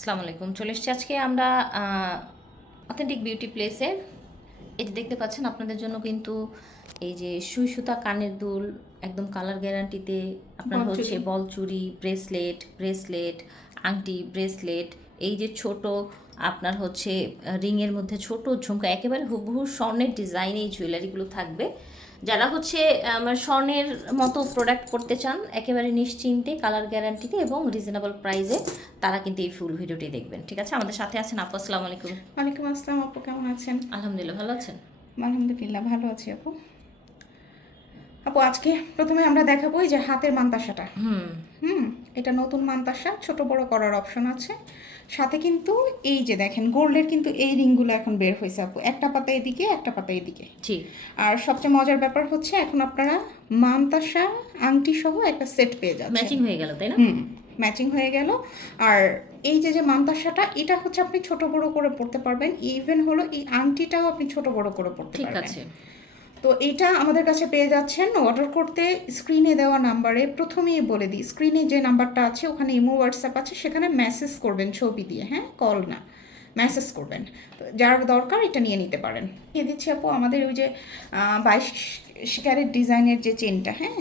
আসসালামু আলাইকুম। চলে এসেছি আজকে আমরা অথেন্টিক বিউটি প্লেসে। এই যে দেখতে পাচ্ছেন আপনাদের জন্য কিন্তু এই যে সুই সুতা কানের দুল একদম কালার গ্যারান্টিতে আপনার হচ্ছে বল চুড়ি, ব্রেসলেট, আংটি, ব্রেসলেট, এই যে ছোট আপনার হচ্ছে রিংয়ের মধ্যে ছোট ঝুমকা, একেবারে হুবহু স্বর্ণের ডিজাইনে এই জুয়েলারিগুলো থাকবে। যারা হচ্ছে আমার স্বর্ণের মতো প্রোডাক্ট করতে চান একেবারে নিশ্চিন্তে, কালার গ্যারান্টিতে এবং রিজনেবল প্রাইসে, তারা কিন্তু এই ফুল ভিডিওটি দেখবেন। ঠিক আছে, আমাদের সাথে আছেন আপু। আসসালামু আলাইকুম। ওয়ালাইকুম আসসালাম আপু, কেমন আছেন? আলহামদুলিল্লাহ, ভালো আছেন? আলহামদুলিল্লাহ ভালো আছি আপু। আপু আজকে প্রথমে আমরা দেখাবো এই যে হাতের মান্তাসাটা। এটা নতুন মান্তাসা, ছোট বড় করার অপশন আছে। সাথে কিন্তু এই যে দেখেন গোল্ডের কিন্তু এই রিংগুলো এখন বের হয়েছে আপু, একটা পাতা এদিকে একটা পাতা এদিকে। ঠিক। আর সবচেয়ে মজার ব্যাপার হচ্ছে এখন আপনারা মান্তাসা আংটি সহ একটা সেট পেয়ে যাচ্ছেন। ম্যাচিং হয়ে গেল, তাই না? ম্যাচিং হয়ে গেল। আর এই যে যে মান্তাসাটা, এটা হচ্ছে আপনি ছোট বড় করে পড়তে পারবেন। ইভেন হলো এই আংটিটাও আপনি ছোট বড় করে পড়তে ঠিক পারবেন। আছে। তো এইটা আমাদের কাছে পেয়ে যাচ্ছেন। অর্ডার করতে স্ক্রিনে দেওয়া নাম্বারে, প্রথমেই বলে দিই, স্ক্রিনে যে নাম্বারটা আছে ওখানে ইমো হোয়াটসঅ্যাপ আছে, সেখানে মেসেজ করবেন ছবি দিয়ে, হ্যাঁ, কল না, মেসেজ করবেন। তো যার দরকার এটা নিয়ে নিতে পারেন। এ দিচ্ছি আপু আমাদের ওই যে 22 ক্যারেট ডিজাইনের যে চেনটা, হ্যাঁ,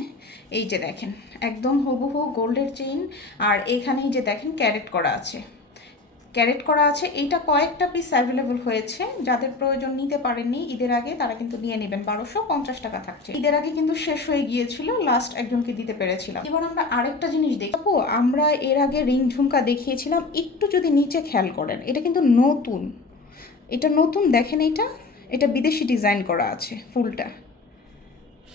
এই যে দেখেন একদম হুবহু গোল্ডের চেইন। আর এখানেই যে দেখেন ক্যারেট করা আছে, এইটা কয়েকটা পিস অ্যাভেলেবল হয়েছে। যাদের প্রয়োজন নিতে পারেননি ঈদের আগে, তারা কিন্তু নিয়ে নেবেন। 1250 টাকা থাকছে। ঈদের আগে কিন্তু শেষ হয়ে গিয়েছিল, লাস্ট একজনকে দিতে পেরেছিলাম। এবার আমরা আরেকটা জিনিস দেখবো। আমরা এর আগে রিং ঝুমকা দেখিয়েছিলাম, একটু যদি নিচে খেয়াল করেন, এটা কিন্তু নতুন, দেখেন, এটা বিদেশি ডিজাইন করা আছে ফুলটা,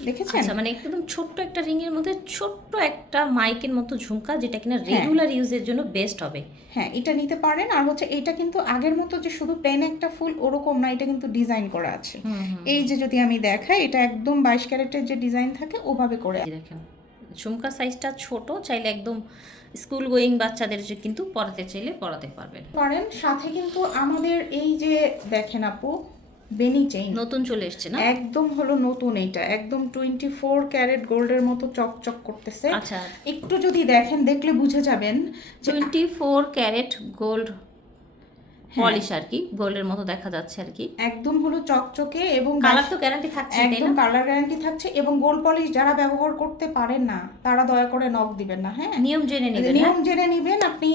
দেখেছেন? আচ্ছা, মানে একদম ছোট্ট একটা রিংয়ের মধ্যে ছোট্ট একটা মাইকের মতো ঝুমকা, যেটা কিনা রেগুলার ইউজের জন্য বেস্ট হবে। হ্যাঁ, এটা নিতে পারেন। আর হচ্ছে এটা কিন্তু আগের মতো যে শুধু প্লেন একটা ফুল ওরকম না, এটা কিন্তু ডিজাইন করা আছে। এই যে যদি আমি দেখাই, এটা একদম 22 ক্যারেটের যে ডিজাইন থাকে ওভাবে করে। দেখেন ঝুমকা সাইজটা ছোট, চাইলে একদম স্কুল গোয়িং বাচ্চাদের যে কিন্তু পড়াতে চাইলে পড়াতে পারবেন। সাথে কিন্তু আমাদের এই যে দেখেন আপু, বেনি চেইন নতুন চলে এসছে না? একদম হলো নতুন। এইটা একদম 24 ক্যারেট গোল্ডের মতো চকচক করতেছে। আচ্ছা, একটু যদি দেখেন, দেখলে বুঝে যাবেন 24 ক্যারেট গোল্ড পলিশ আর কি, গোল্ডের মতো দেখা যাচ্ছে আর কি। একদম হলো চকচকে এবং কালার তো গ্যারান্টি থাকছে, তাই একদম না? কালার গ্যারান্টি থাকছে। এবং গোল্ড পলিশ যারা ব্যবহার করতে পারেন না, তারা দয়া করে নক দিবেন না, হ্যাঁ, নিয়ম জেনে নেবেন। নিয়ম জেনে নেবেন। আপনি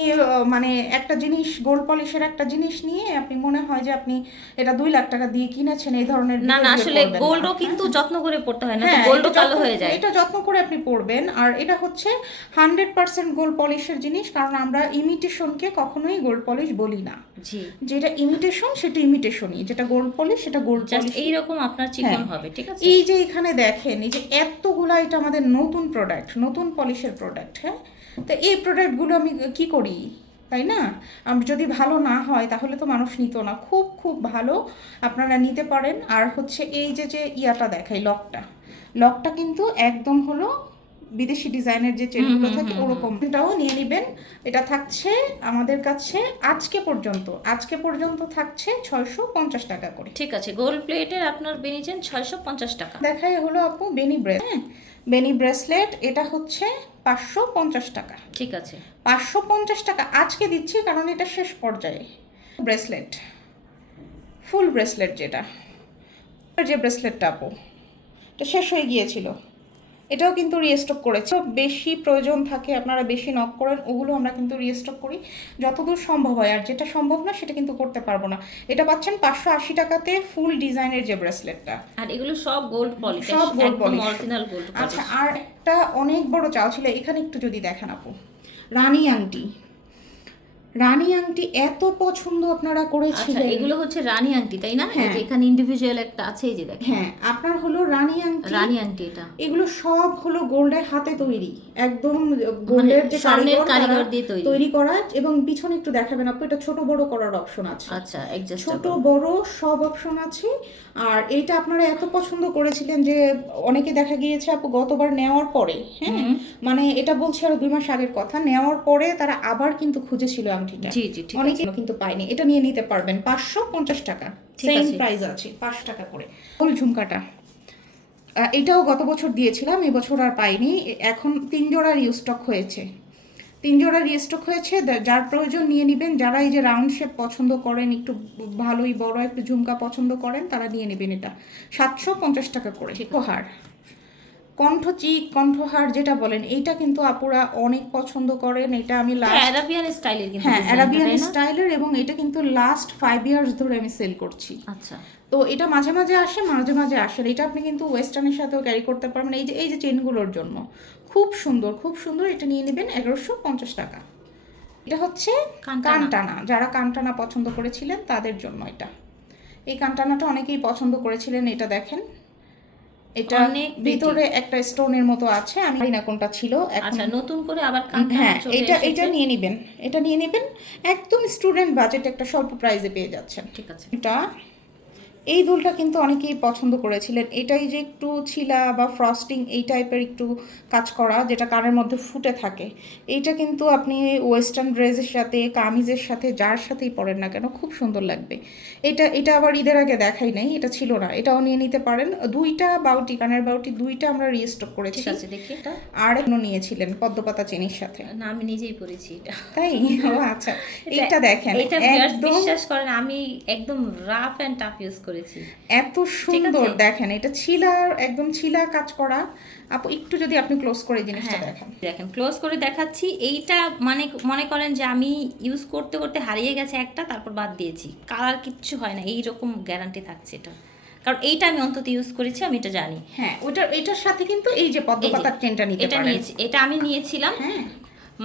মানে একটা জিনিস, গোল্ড পলিশের একটা জিনিস নিয়ে আপনি মনে হয় যে আপনি এটা 2 লাখ টাকা দিয়ে কিনেছেন, এই ধরনের না না, আসলে গোল্ডও কিন্তু যত্ন করে পড়তে হয় না, তো হ্যাঁ, গোল্ডও কালো হয়ে যায়। এটা যত্ন করে আপনি পড়বেন। আর এটা হচ্ছে 100% গোল্ড পলিশের জিনিস, কারণ আমরা ইমিটেশনকে কখনোই গোল্ড পলিশ বলি না। জি, যেটা ইমিটেশন সেটা ইমিটেশনই, যেটা গোল্ড পলিশ সেটা গোল্ড পলিশ। এইরকম আপনার চিকন হবে, ঠিক আছে? এই যে এখানে দেখেন, এই যে এতগুলা, এটা আমাদের নতুন প্রোডাক্ট, নতুন পলিশের প্রোডাক্ট, হ্যাঁ। তো এই প্রোডাক্টগুলো আমি কি করি, তাই না? যদি ভালো না হয় তাহলে তো মানুষ নিত না। খুব খুব ভালো, আপনারা নিতে পারেন। আর হচ্ছে এই যে যে ইয়াটা দেখাই, লকটা কিন্তু একদম হলো বিদেশি ডিজাইনের যে চেনগুলো থাকে ওরকম, এটাও নিয়ে নেবেন। এটা থাকছে আমাদের কাছে আজকে পর্যন্ত থাকছে 650 টাকা করে। ঠিক আছে, গোল্ড প্লেটের আপনার বেনি চেন 650 টাকা। দেখাই হলো আপু বেনি বেনি ব্রেসলেট, এটা হচ্ছে 550 টাকা। ঠিক আছে, 550 টাকা আজকে দিচ্ছি, কারণ এটা শেষ পর্যায়ে। ব্রেসলেট, ফুল ব্রেসলেট, যেটা যে ব্রেসলেটটা আপু, এটা শেষ হয়ে গিয়েছিল, এটাও কিন্তু রিস্টক করেছে। বেশি প্রয়োজন থাকে, আপনারা বেশি নক করেন, ওগুলো আমরা কিন্তু রিস্টক করি যতদূর সম্ভব হয়। আর যেটা সম্ভব না সেটা কিন্তু করতে পারবো না। এটা পাচ্ছেন 580 টাকাতে ফুল ডিজাইনের যে ব্রেসলেটটা। আর এগুলো সব গোল্ড পলিশ, সব gold polish, original gold polish. আচ্ছা, আর একটা অনেক বড় চাও ছিল, এখানে একটু যদি দেখেন আপু, রানী আংটি এত পছন্দ আপনারা করেছিলেন। আচ্ছা, এগুলো হচ্ছে রানী আংটি, তাই না? এই যে এখানে ইন্ডিভিজুয়াল একটা আছে, এই যে দেখেন। হ্যাঁ, আপনার হলো রানী আংটি। এটা এগুলো সব হলো গোল্ডের হাতে তৈরি, একদম গোল্ডের যে কারিগর দিয়ে তৈরি করা। এবং পিছনে একটু দেখাবেন আপু, এটা ছোট বড় করার অপশন আছে। আচ্ছা, ছোট বড় সব অপশন আছে। আর এইটা আপনারা এত পছন্দ করেছিলেন যে অনেকে দেখা গিয়েছে আপু গতবার নেওয়ার পরে, হ্যাঁ, মানে এটা বলছি আরো 2 মাস আগের কথা, নেওয়ার পরে তারা আবার কিন্তু খুঁজেছিল আংটিটা। জি জি, ঠিক আছে, অনেকে কিন্তু পায়নি। এটা নিয়ে নিতে পারবেন 550 টাকা, সেম প্রাইস আছে, 5 টাকা করে। ফুল ঝুমকাটা, এটাও গত বছর দিয়েছিলাম, এবছর আর পাইনি। এখন 3 জোড়া রিস্টক হয়েছে। 3 জোড়া রিস্টক হয়েছে, যার প্রয়োজন নিয়ে নেবেন। যারা এই যে রাউন্ড শেপ পছন্দ করেন, একটু ভালোই বড় একটু ঝুমকা পছন্দ করেন, তারা নিয়ে নেবেন। এটা 750 টাকা করে। কণ্ঠহার, কণ্ঠহার যেটা বলেন, এইটা কিন্তু আপুরা অনেক পছন্দ করেন। এটা আমি আরাবিয়ান স্টাইলের কিন্তু হ্যাঁ আরাবিয়ান স্টাইলের, এবং এটা কিন্তু লাস্ট 5 ইয়ার্স ধরে আমি সেল করছি। আচ্ছা, তো এটা মাঝে মাঝে আসে, মাঝে মাঝে আসে। এটা আপনি কিন্তু ওয়েস্টার্নের সাথেও ক্যারি করতে পারবেন। এই যে চেনগুলোর জন্য খুব সুন্দর, খুব সুন্দর। এটা নিয়ে নেবেন 1150 টাকা। এটা হচ্ছে কানটানা, যারা কানটানা পছন্দ করেছিলেন তাদের জন্য এটা। এই কানটানাটা অনেকেই পছন্দ করেছিলেন। এটা দেখেন, এটা ভিতরে একটা স্টোনের মতো আছে, আমি জানি না কোনটা ছিল। আচ্ছা, নতুন করে আবার কানটানা হ্যাঁ, চলে এসেছে। এটা নিয়ে নেবেন, এটা নিয়ে নেবেন। একদম স্টুডেন্ট বাজেট, একটা স্বল্প প্রাইসে পেয়ে যাচ্ছেন। ঠিক আছে। এটা এই দুলটা কিন্তু অনেকেই পছন্দ করেছিলেন। এটাই যে একটু ছিলা বা ফ্রস্টিং এই টাইপের একটু কাজ করা, যেটা কানের মধ্যে ফুটে থাকে। এইটা কিন্তু আপনি ওয়েস্টার্ন ড্রেসের সাথে, কামিজের সাথে, যার সাথেই পরেন না কেন খুব সুন্দর লাগবে। এটা আবার ঈদের আগে দেখাই নাই, এটা ছিল না, এটাও নিয়ে নিতে পারেন। 2টা বাউটি, কানের বাউটি 2টা আমরা রিস্টক করেছি। ঠিক আছে, দেখি এটা। আর এখনো নিয়েছিলেন পদ্মপাতা চেনির সাথে। না, আমি নিজেই পরেছি এটা। তাই? ও আচ্ছা, এটা দেখেন, এটা একদম বিশ্বাস করেন আমি একদম রাফ এন্ড টাফ ইউজ করেছি। এত সুন্দর দেখেন, এটা ছিলার একদম ছিলা কাজ করা। আপু একটু যদি আপনি ক্লোজ করে জিনিসটা দেখেন, ক্লোজ করে দেখাচ্ছি। এইটা মানে মনে করেন যে আমি ইউজ করতে করতে হারিয়ে গেছে একটা, তারপর বাদ দিয়েছি, কালার কিচ্ছু হয় না, এইরকম গ্যারান্টি থাকছে এটা। কারণ এইটা আমি অন্তত ইউজ করেছি, আমি এটা জানি। হ্যাঁ, এটার সাথে কিন্তু এই যে পদ্মপাতার চেনটা নিতে এটা পারেন। নিয়েছি, এটা আমি নিয়েছিলাম হ্যাঁ,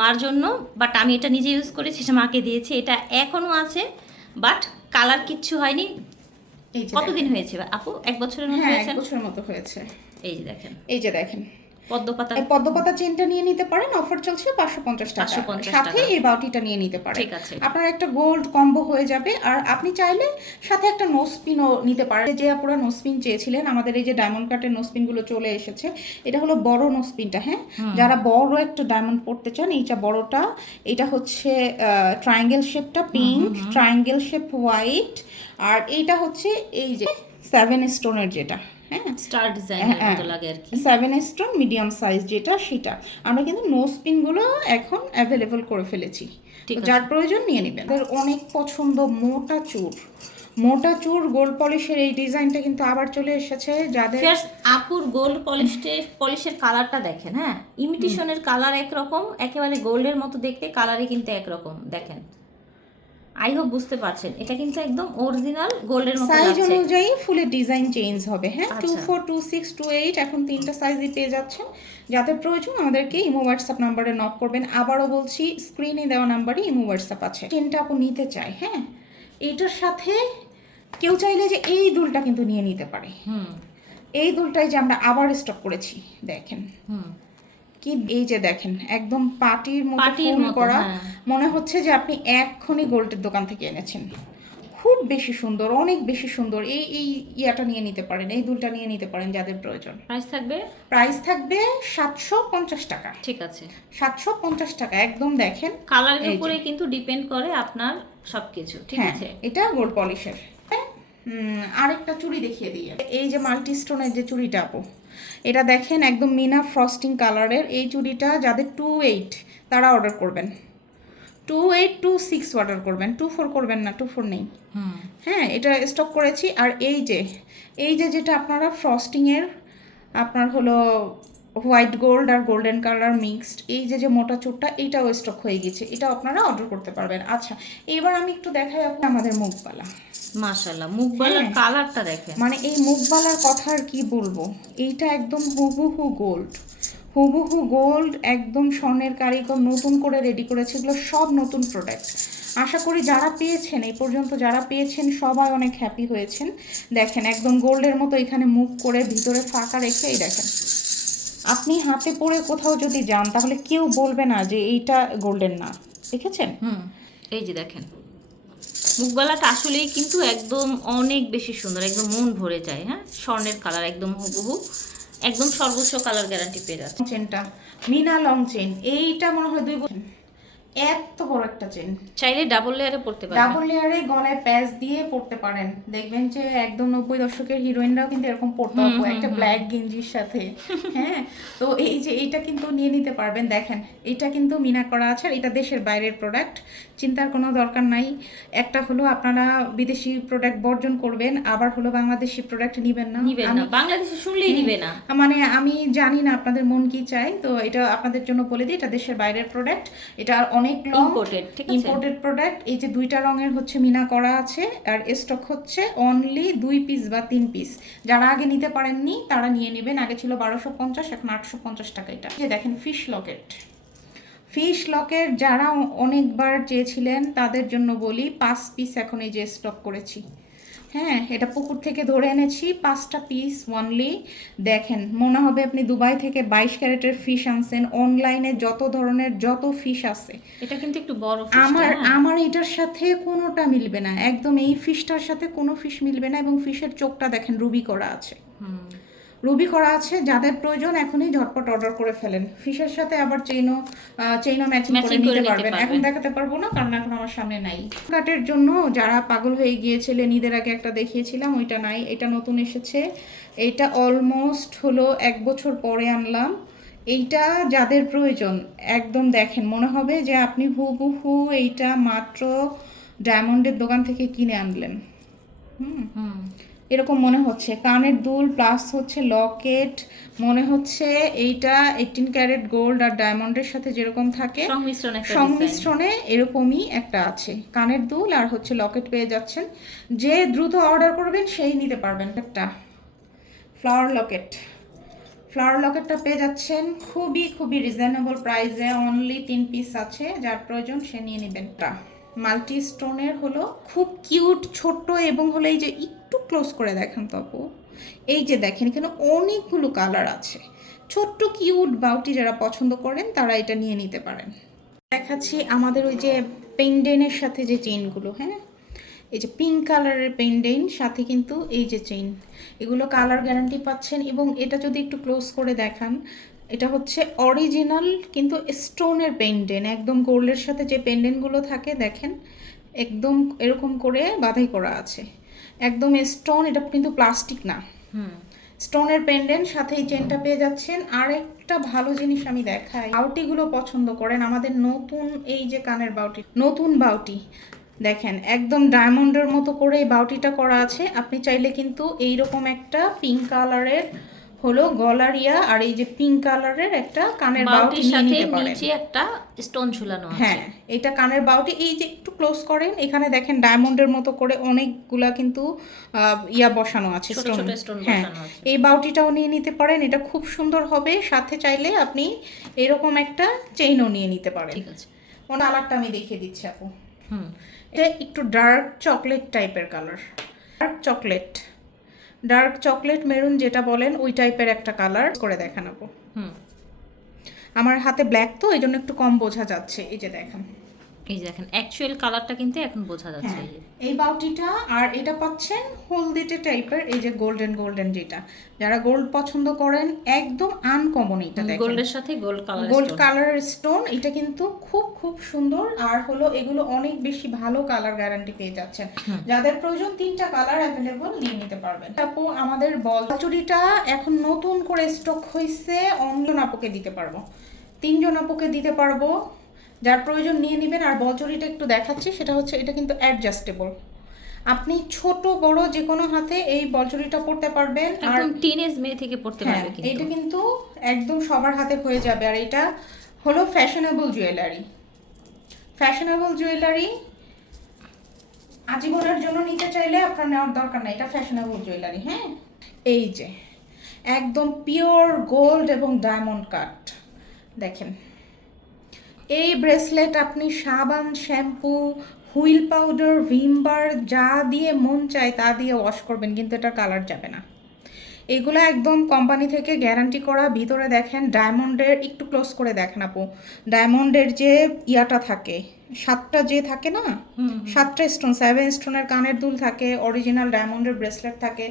মার জন্য, বাট আমি এটা নিজে ইউজ করেছি, সেটা মাকে দিয়েছি। এটা এখনো আছে, বাট কালার কিচ্ছু হয়নি। এই যে কতদিন হয়েছে আপু? 1 বছরের মতো হ্যাঁ, হয়েছে। 1 বছরের মতো হয়েছে। এই যে দেখেন, এই যে দেখেন, পদ্মপাতা চেনটা নিয়ে নিতে পারেন। অফার চলছে 550 টাকা, 550 সাথে এই বাউটিটা নিয়ে নিতে পারেন। ঠিক আছে। আপনার একটা গোল্ড কম্বো হয়ে যাবে। আর আপনি চাইলে সাথে একটা নোসপিনও নিতে পারেন। যে আপনারা নোসপিন চেয়েছিলেন, আমাদের এই যে ডায়মন্ড কাটের নোসপিনগুলো চলে এসেছে। এটা হলো বড় নোসপিনটা। হ্যাঁ, যারা বড় একটা ডায়মন্ড পড়তে চান, এইটা বড়টা। এটা হচ্ছে ট্রায়াঙ্গেল শেপটা পিঙ্ক, ট্রায়াঙ্গেল শেপ হোয়াইট, আর এইটা হচ্ছে এই যে 7 স্টোনের যেটা, হ্যাঁ, স্টার ডিজাইনের মতো লাগে আর কি, 7 স্টোন মিডিয়াম সাইজ যেটা, সেটা আমরা কিন্তু নোসপিনগুলো এখন অ্যাভেলেবল করে ফেলেছি। যার প্রয়োজন নিয়ে নেবেন। অনেক পছন্দ মোটা চুর গোল্ড পলিশের এই ডিজাইনটা কিন্তু আবার চলে এসেছে। যাদের আপুর গোল্ড পলিশের কালারটা দেখেন। হ্যাঁ, ইমিটেশনের কালার একরকম, একেবারে গোল্ডের মতো দেখতে, কালারই কিন্তু একরকম। দেখেন, আই হোপ বুঝতে পারছেন, এটা কিন্তু একদম অরিজিনাল গোল্ডের মতো সাইজ লাগছে। অনুযায়ী ফুলের ডিজাইন চেঞ্জ হবে। হ্যাঁ, 24, 26, 28 এখন 3টা সাইজই পেয়ে যাচ্ছেন। যাদের প্রয়োজন আমাদেরকে ইমো হোয়াটসঅ্যাপ নাম্বারে নক করবেন। আবারও বলছি, স্ক্রিনে দেওয়া নাম্বারে ইমো হোয়াটসঅ্যাপ আছে। চেনটা আপু নিতে চাই, হ্যাঁ, এইটার সাথে কেউ চাইলে যে এই দুলটা কিন্তু নিয়ে নিতে পারে। এই দুলটাই যে আমরা আবার স্টক করেছি, দেখেন কি, এই যে দেখেন একদম পাটির মতো ফুল করা, মনে হচ্ছে যে আপনি এক্ষুনি গোল্ডের দোকান থেকে এনেছেন। খুব বেশি সুন্দর, অনেক বেশি সুন্দর। এই ইয়াটা নিয়ে নিতে পারেন, এই দুলটা নিয়ে নিতে পারেন যাদের প্রয়োজন। প্রাইস থাকবে 750 টাকা। ঠিক আছে, 750 টাকা একদম। দেখেন, কালারের উপরে কিন্তু ডিপেন্ড করে আপনার সবকিছু। ঠিক আছে, এটা গোল্ড পলিশের। আরেকটা চুড়ি দেখিয়ে দিই। এই যে মাল্টি স্টোনের যে চুড়িটা আপু, এটা দেখেন একদম মিনা ফ্রস্টিং কালারের। এই চুড়িটা যাদের 28 তারা অর্ডার করবেন, 28, 26 অর্ডার করবেন, 24 করবেন না, 24 নেই। হ্যাঁ, এটা স্টক করেছি। আর এই যে যেটা আপনারা ফ্রস্টিংয়ের, আপনার হলো হোয়াইট গোল্ড আর গোল্ডেন কালার মিক্সড, এই যে মোটা চুরটা, এইটাও স্টক হয়ে গেছে, এটাও আপনারা অর্ডার করতে পারবেন। আচ্ছা, এবার আমি একটু দেখাই আপনার আমাদের মুখবালা। মাশাআল্লাহ, মুখবালার কালারটা দেখেন। মানে এই মুখবালার কথা আর কি বলবো, এইটা একদম হুবহু গোল্ড, একদম স্বর্ণের কারিগর নতুন করে রেডি করেছে। এগুলো সব নতুন প্রোডাক্ট। আশা করি যারা পেয়েছেন, এই পর্যন্ত যারা পেয়েছেন সবাই অনেক হ্যাপি হয়েছেন। দেখেন একদম গোল্ডের মতো এখানে মুখ করে ভিতরে ফাঁকা রেখে, এই দেখেন, আপনি হাতে পরে কোথাও যদি যান তাহলে কেউ বলবে না যে এইটা গোল্ডেন না। দেখেছেন? এই যে দেখেন, মুখবালাটা আসলেই কিন্তু একদম অনেক বেশি সুন্দর, একদম মন ভরে যায়। হ্যাঁ, স্বর্ণের কালার একদম হুবহু, একদম সর্বোচ্চ কালার গ্যারান্টি পেয়ে যাচ্ছে। চেনটা মিনা লং চেন, এইটা মনে হয় 2 বছর এত বড় একটা চেন, চাইলে ডাবল লেয়ারে পড়তে পারবেন। ডাবল লেয়ারে গলায় প্যাচ দিয়ে পড়তে পারেন। দেখবেন যে একদম 90 দশকের হিরোইনরাও কিন্তু এরকম পড়তে পারবো একটা ব্ল্যাক গেঞ্জির সাথে। হ্যাঁ, তো এই যে এইটা কিন্তু নিয়ে নিতে পারবেন। দেখেন এটা কিন্তু মিনা করা আছে, আর এটা দেশের বাইরের প্রোডাক্ট, চিন্তার কোনো দরকার নাই। একটা হলো আপনারা বিদেশি প্রোডাক্ট বর্জন করবেন, আবার হলো বাংলাদেশি প্রোডাক্ট নিবেন না। নিবেন না, বাংলাদেশে শুনলেই নিবে না। মানে আমি জানি না আপনাদের মন কি চাই, তো এটা আপনাদের জন্য বলে দিই, এটা দেশের বাইরের প্রোডাক্ট, এটা অনেক লং Imported, ঠিক আছে? Imported product. এই যে দুইটা রঙের হচ্ছে মিনা করা আছে, আর স্টক হচ্ছে অনলি 2 পিস বা 3 পিস। যারা আগে নিতে পারেননি তারা নিয়ে নেবেন, আগে ছিল 1250, এখন 850 টাকা। এটা যে দেখেন ফিশ লকেট, ফিশ লকেট যারা অনেকবার চেয়েছিলেন তাদের জন্য বলি 5 পিস এখন এই যে স্টক করেছি। হ্যাঁ, এটা পুকুর থেকে ধরে এনেছি, 5টা পিস অনলি। দেখেন মনে হবে আপনি দুবাই থেকে 22 ক্যারেটের ফিশ আনছেন। অনলাইনে যত ধরনের যত ফিশ আছে, এটা কিন্তু একটু বড় fish টা, হ্যাঁ? আমার এটার সাথে কোনোটা মিলবে না, একদম এই ফিশটার সাথে কোনো ফিশ মিলবে না। এবং ফিশের চোখটা দেখেন রুবি করা আছে, রুবি করা আছে। যাদের প্রয়োজন এখনই ঝটপট অর্ডার করে ফেলেন। ফিশের সাথে আবার চেইনও ম্যাচিং করে নিতে পারবেন। এখন দেখাতে পারবো না কারণ এখন আমার সামনে নাই। কাটের জন্য যারা পাগল হয়ে গিয়েছিলেন, ঈদের আগে একটা দেখিয়েছিলাম, ওইটা নাই, এটা নতুন এসেছে। এইটা অলমোস্ট হলো 1 বছর পরে আনলাম। এইটা যাদের প্রয়োজন একদম দেখেন মনে হবে যে আপনি হুবহু এইটা মাত্র ডায়মন্ডের দোকান থেকে কিনে আনলেন। এরকম মনে হচ্ছে। কানের দুল প্লাস হচ্ছে লকেট, মনে হচ্ছে এইটা 18 ক্যারেট গোল্ড আর ডায়মন্ডের সাথে যেরকম থাকে সংমিশ্রণে এরকমই একটা আছে। কানের দুল আর হচ্ছে লকেট পেয়ে যাচ্ছেন। যে দ্রুত অর্ডার করবেন সেই নিতে পারবেন। একটা ফ্লাওয়ার লকেট, ফ্লাওয়ার লকেটটা পেয়ে যাচ্ছেন খুবই খুবই রিজনেবল প্রাইসে, অনলি 3 পিস আছে, যার প্রয়োজন সে নিয়ে নেবেন। মাল্টি স্টোনের হলো খুব কিউট ছোট্ট, এবং হলো এই যে একটু ক্লোজ করে দেখেন তো আপু, এই যে দেখেন এখানে অনেকগুলো কালার আছে। ছোট্ট কিউট বাউটি যারা পছন্দ করেন তারা এটা নিয়ে নিতে পারেন। দেখাচ্ছি আমাদের ওই যে পেন্ডেনের সাথে যে চেইনগুলো, হ্যাঁ এই যে পিঙ্ক কালারের পেন্ডেন সাথে কিন্তু এই যে চেইন, এগুলো কালার গ্যারান্টি পাচ্ছেন। এবং এটা যদি একটু ক্লোজ করে দেখান, এটা হচ্ছে অরিজিনাল কিন্তু স্টোনের পেন্ডেন, একদম গোল্ডের সাথে যে পেন্ডেন্টগুলো থাকে দেখেন একদম এরকম করে বাঁধাই করা আছে, একদম স্টোন, এটা কিন্তু প্লাস্টিক না। স্টোনের পেন্ডেন্ট সাথে এই চেনটা পেয়ে যাচ্ছেন। আর একটা ভালো জিনিস আমি দেখাই, বাউটিগুলো পছন্দ করেন আমাদের নতুন এই যে কানের বাউটি, নতুন বাউটি দেখেন একদম ডায়মন্ডের মতো করে এই বাউটিটা করা আছে। আপনি চাইলে কিন্তু এইরকম একটা পিঙ্ক কালারের হলো গলারিয়া আর এই যে পিঙ্ক কালারের একটা কানের বাউটি নিয়ে নিতে পারেন। নিচে একটা স্টোন ঝুলানো আছে। হ্যাঁ, এটা কানের বাউটি, এই যে একটু ক্লোজ করেন এখানে দেখেন ডায়মন্ডের মতো করে অনেকগুলা কিন্তু ইয়া বসানো আছে, স্টোন। হ্যাঁ, এই বাউটিটাও নিয়ে নিতে পারেন, এটা খুব সুন্দর হবে। সাথে চাইলে আপনি এরকম একটা চেইনও নিয়ে নিতে পারেন। ঠিক আছে, ওর কালারটা আমি দেখিয়ে দিচ্ছি আপু। এটা একটু ডার্ক চকলেট টাইপের কালার, ডার্ক চকলেট মেরুন যেটা বলেন ওই টাইপের একটা কালার করে দেখান আপু। আমার হাতে ব্ল্যাক তো এই জন্য একটু কম বোঝা যাচ্ছে। এই যে দেখেন, এই যে দেখেন অ্যাকচুয়াল কালারটা কিন্তু এখন বোঝা যাচ্ছে। এই বাউটিটা আর এটা পাচ্ছেন হলদিটে টাইপের, এই যে গোল্ডেন যেটা, যারা গোল্ড পছন্দ করেন একদম আনকমন। এটা দেখেন গোল্ডের সাথে গোল্ড কালারের স্টোন, এটা কিন্তু খুব খুব সুন্দর। আর হলো এগুলো অনেক বেশি ভালো কালার গ্যারান্টি পেয়ে যাচ্ছেন। যাদের প্রয়োজন 3টা কালার অ্যাভেলেবল নিয়ে নিতে পারবেন। আপু আমাদের বল চুড়িটা এখন নতুন করে স্টক হয়েছে, অন্যজন আপুকে দিতে পারবো, 3 জন আপুকে দিতে পারবো, যার প্রয়োজন নিয়ে নেবেন। আর বলচুরিটা একটু দেখাচ্ছি, সেটা হচ্ছে এটা কিন্তু অ্যাডজাস্টেবল, আপনি ছোট বড় যে কোনো হাতে এই বলচুরিটা পরতে পারবেন। আর একদম টিনেজ মেয়ে থেকে পড়তে পারবে কিন্তু এটা কিন্তু একদম সবার হাতে হয়ে যাবে। আর এটা হলো ফ্যাশনেবল জুয়েলারি, আজীবনের জন্য নিতে চাইলে আপনার নেওয়ার দরকার নাই, এটা ফ্যাশনেবল জুয়েলারি। হ্যাঁ, এই যে একদম পিওর গোল্ড এবং ডায়মন্ড কাট দেখেন। এই ব্রেসলেট আপনি সাবান, শ্যাম্পু, হুইল পাউডার, ভিমবার যা দিয়ে মন চায় তা দিয়ে ওয়াশ করবেন, কিন্তু এটার কালার যাবে না। এগুলো একদম কোম্পানি থেকে গ্যারান্টি করা। ভিতরে দেখেন ডায়মন্ডের, একটু ক্লোজ করে দেখেন আপু, ডায়মন্ডের যে ইয়াটা থাকে সাতটা যে থাকে না, সাতটা স্টোন, 7 স্টোনের কানের দুল থাকে, অরিজিনাল ডায়মন্ডের ব্রেসলেট থাকে।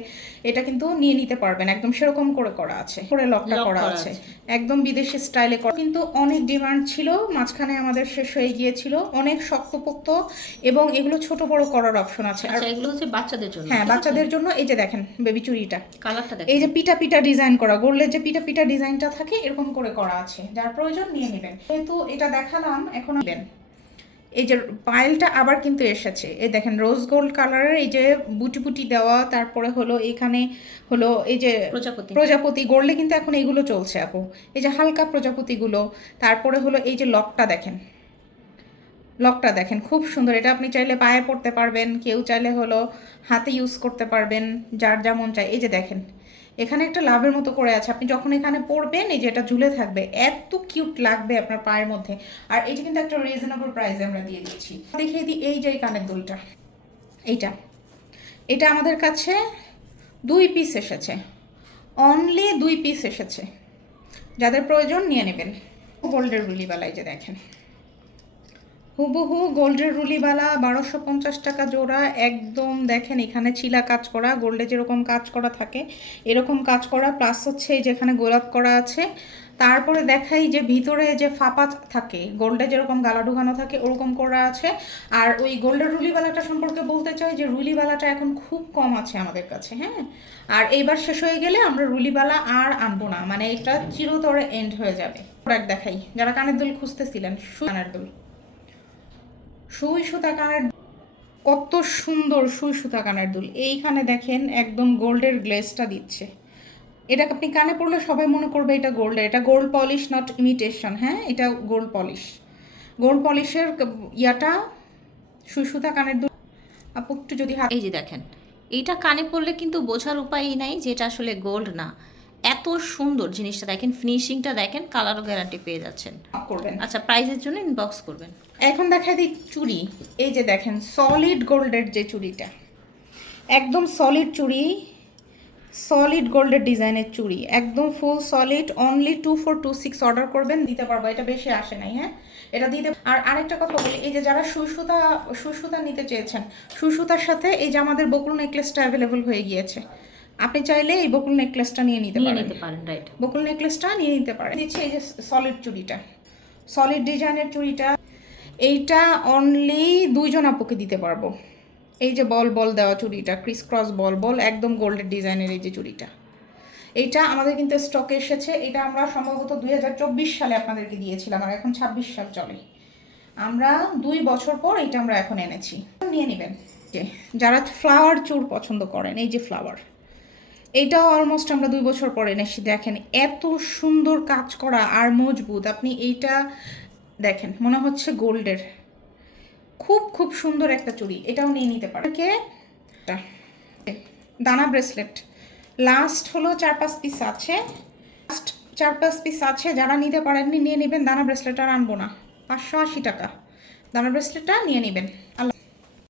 এটা কিন্তু নিয়ে নিতে পারবেন, একদম সেরকম করে করা আছে, করে লকটা Lock করা করা আছে, আছে। একদম বিদেশি স্টাইলে করা। কিন্তু অনেক ডিমান্ড ছিল, মাঝখানে আমাদের শেষ হয়ে গিয়েছিল, অনেক শক্তপোক্ত, এবং এগুলো ছোট বড় করার অপশন আছে। আর আচ্ছা, এগুলো হচ্ছে বাচ্চাদের জন্য। হ্যাঁ, বাচ্চাদের জন্য। এই যে দেখেন বেবি চুড়িটা, কালারটা এই দেখেন। যে পিটা পিটা ডিজাইন করা, গোল্ডের যে পিটা পিটা ডিজাইনটা থাকে এরকম করে করা আছে, যার প্রয়োজন নিয়ে নেবেন। যেহেতু এটা দেখালাম, এখন নেবেন। এই যে পায়েলটা আবার কিন্তু এসেছে, এই দেখেন রোজ গোল্ড কালারের, এই যে বুটি বুটি দেওয়া, তারপরে হলো এখানে হলো এই যে প্রজাপতি। প্রজাপতি গোল্ডে কিন্তু এখন এইগুলো চলছে আপু, এই যে হালকা প্রজাপতিগুলো। তারপরে হলো এই যে লকটা দেখেন, লকটা দেখেন খুব সুন্দর। এটা আপনি চাইলে পায়ে পড়তে পারবেন, কেউ চাইলে হলো হাতে ইউজ করতে পারবেন, যার যেমন চাই। এই যে দেখেন এখানে একটা লাভের মতো করে আছে, আপনি যখন এখানে পড়বেন এই যে এটা ঝুলে থাকবে, এত কিউট লাগবে আপনার পায়ের মধ্যে। আর এটা কিন্তু একটা রিজনেবল প্রাইসে আমরা দিয়ে দিচ্ছি। দেখিয়ে দিই এই যে এই কানের দুলটা, এইটা, এটা আমাদের কাছে 2 পিস এসেছে, অনলি 2 পিস এসেছে, যাদের প্রয়োজন নিয়ে নেবেন। গোল্ডের রুলিবালা, এই যে দেখেন হুবহু গোল্ডের রুলিবালা, 1250 টাকা জোড়া। একদম দেখেন এখানে চিলা কাজ করা, গোল্ডে যেরকম কাজ করা থাকে এরকম কাজ করা, প্লাস হচ্ছে এই যেখানে গোলাপ করা আছে। তারপরে দেখাই যে ভিতরে যে ফাঁপা থাকে, গোল্ডে যেরকম গালা ঢুকানো থাকে ওরকম করা আছে। আর ওই গোল্ডের রুলিবালাটা সম্পর্কে বলতে চাই যে রুলিবালাটা এখন খুব কম আছে আমাদের কাছে, হ্যাঁ। আর এইবার শেষ হয়ে গেলে আমরা রুলিবালা আর আনবো না, মানে এটা চিরতরে এন্ড হয়ে যাবে। প্রোডাক্ট দেখাই, যারা কানের দুল খুঁজতেছিলেন, কানের দুল, সুই সুতা কানের, কত সুন্দর সুই সুতা কানের দুল। এইখানে দেখেন একদম গোল্ডের গ্লেজটা দিচ্ছে, এটা আপনি কানে পড়লে সবাই মনে করবে এটা গোল্ডের, এটা গোল্ড পলিশ, নট ইমিটেশন, হ্যাঁ, এটা গোল্ড পলিশ। গোল্ড পলিশের ইয়াটা সুই সুতা কানের দুল। আপু একটু যদি হাত এই যে দেখেন, এইটা কানে পড়লে কিন্তু বোঝার উপায়ই নাই যে এটা আসলে গোল্ড না। এত সুন্দর জিনিসটা দেখেন, ফিনিশিংটা দেখেন, কালারও গ্যারান্টি পেয়ে যাচ্ছেন। করবেন। আচ্ছা, প্রাইসের জন্য ইনবক্স করবেন। এখন দেখা দিই চুড়ি, এই যে দেখেন সলিড গোল্ডের যে চুড়িটা, একদম সলিড চুড়ি, সলিড গোল্ডের ডিজাইনের চুড়ি, একদম ফুল সলিড। অনলি 2426 অর্ডার করবেন, দিতে পারবো, এটা বেশি আসে নাই, হ্যাঁ, এটা দিতে। আর আরেকটা কথা বলি, এই যে যারা সুই সুতা নিতে চেয়েছেন, সুই সুতার সাথে এই যে আমাদের বকুল নেকলেসটা অ্যাভেলেবল হয়ে গিয়েছে, আপনি চাইলে এই বকুল নেকলেসটা নিয়ে নিতে পারেন, রাইট। বকুল নেকলেসটা নিয়ে নিতে পারেন। দিচ্ছি এই যে সলিড চুড়িটা, সলিড ডিজাইনের চুড়িটা, এইটা অনলি 2 জন আপুকে দিতে পারবো। এই যে বল বল দেওয়া চুড়িটা, ক্রিস ক্রস বল বল, একদম গোল্ডের ডিজাইনের এই যে চুড়িটা, এইটা আমাদের কিন্তু স্টকে এসেছে। এটা আমরা সম্ভবত 2024 সালে আপনাদেরকে দিয়েছিলাম, আর এখন 26 সাল চলে, আমরা 2 বছর পর এটা আমরা এখন এনেছি, নিয়ে নেবেন। যারা ফ্লাওয়ার চুর পছন্দ করেন, এই যে ফ্লাওয়ার, এইটাও অলমোস্ট আমরা 2 বছর পর এনেছি। দেখেন এত সুন্দর কাজ করা আর মজবুত, আপনি এইটা দেখেন মনে হচ্ছে গোল্ডের, খুব খুব সুন্দর একটা চুড়ি, এটাও নিয়ে নিতে পারেন। কে দানা ব্রেসলেট লাস্ট হলো 4-5 পিস আছে, লাস্ট 4-5 পিস আছে, যারা নিতে পারেননি নিয়ে নেবেন। দানা ব্রেসলেট আর আনবো না, 580 টাকা দানা ব্রেসলেটটা নিয়ে নেবেন। আল্লাহ।